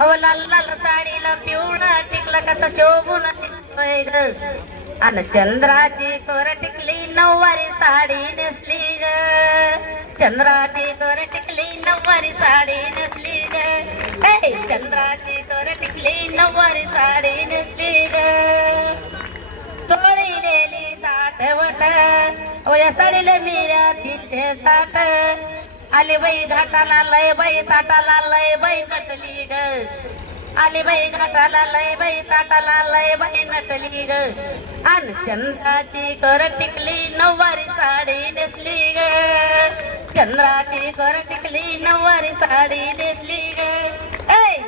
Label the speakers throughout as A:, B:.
A: अव लाल लाल साडीला पिवळा टिकला कसा शोभून दिसतोय अन चंद्राची कोर टिकली नऊवारी साडी नेसली ग. चंद्राची कोर टिकली नऊवारी साडी नेसली ग. चंद्राची कोर टिकली नऊवारी साडी नेसली ग. चोरीलेली ताटवट या साडीला मिऱ्या तिचे साठ. आले बाई घाटाला लय बाई ताटाला लय बाई नटली ग. आले बाई घाटाला लय बाई ताटाला लय बाई नटली ग. अन चंद्राची कर टिकली नऊवारी साडी नेसली ग. चंद्राची कर टिकली नऊवारी साडी नेसली ग.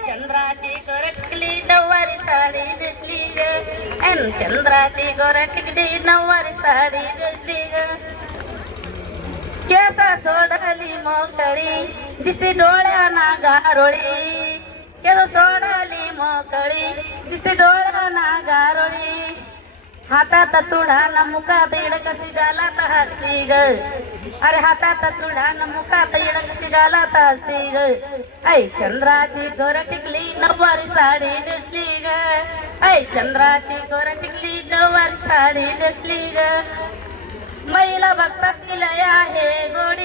A: चंद्राची कर टिकली नऊवारी साडी नेसली ग. अन चंद्राची कर टिकली नऊवारी साडी नेसली ग. केस सोडली मोकळी दिसती डोळ्याना गारोळी केस सोडली मोकळी दिसती डोळ्याना गारोळी हातात चुडा न मुखात इड कशी गालात हसती ग? अरे हातात चुडा न मुखात इड कशी गालात हसती ग? ऐ चंद्राची गोर टिकली नऊवारी साडी नेसली ग. ऐ चंद्राची गोर टिकली नववारी साडी नेसली ग. महिला भक्ताची लय आहे गोडी.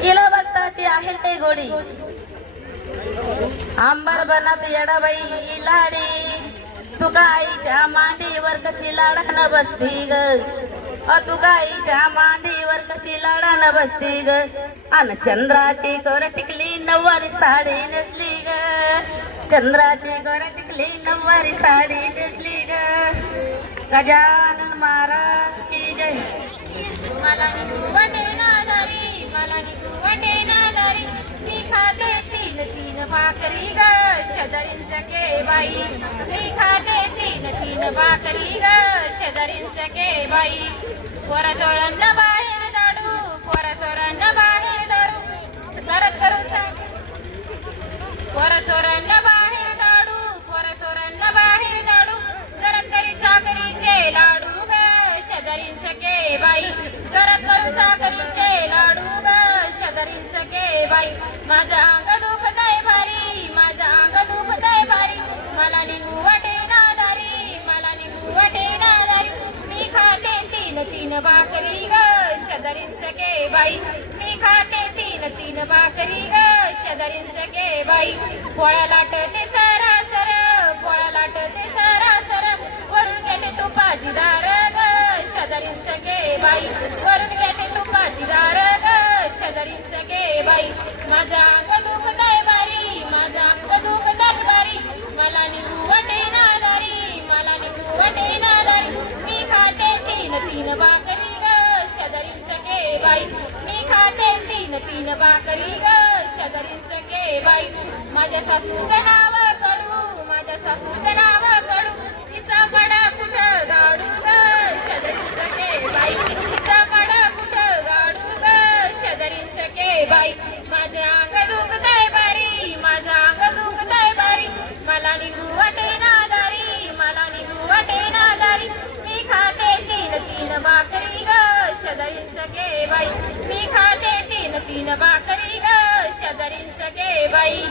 A: हिला भक्ताची आहे ते गोडी. आंबर बनत येडाबाई लाडी. तुका आईच्या मांडीवर कशी लाडानं बसती ग? अ तुका आईच्या मांडीवर कशी लाडानं बसती ग? अन चंद्राची गोर टिकली नऊवारी साडी नेसली ग. चंद्राची गोर टिकली नऊवारी साडी नेसली ग. गजान
B: मला मला मी खाते तीन तीन भाकरी ग शेजारींच के बाई. मी खाते तीन तीन भाकरी ग शेजारींच के बाई. पोरा चोरांना भाकरी ग शेजारींच के बाई. मी खाते तीन तीन भाकरी ग शेजारींच के बाई. पोळ्या लाटते सरासर पोळ्या लाटते सरासर. वरून घेते तू भाजीदार ग शेजारींच के बाई. वरून घेते तू भाजीदार ग शेजारींच के बाई. माझा अंग तीन बाकरी ग. शेजारींच के बाई. माझ्या सासूचं नाव कडू माझ्या सासूचं नाव कडू तिचा पडा कुठं गाडू ग? शेजारींच के बाई. तिचा पडा कुठं गाडू ग? शेजारींच के बाई. तीन भाकरी ग शेजारींच के बाई.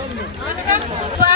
B: पहा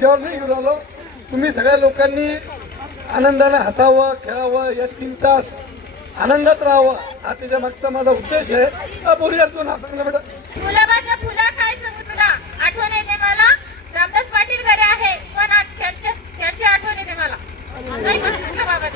C: माझ्यावर नाही घेऊन आलो. तुम्ही सगळ्या लोकांनी आनंदानं हसावं खेळावं या तीन तास आनंदात राहावं. हा त्याच्या मागचा माझा उद्देश आहे. बोलूया तू ना सांग गुलाबाच्या फुला काय सांगू
B: तुला? आठवण येते मला. रामदास पाटील घरी आहे पण त्यांची आठवण येते मला. नाही बाबा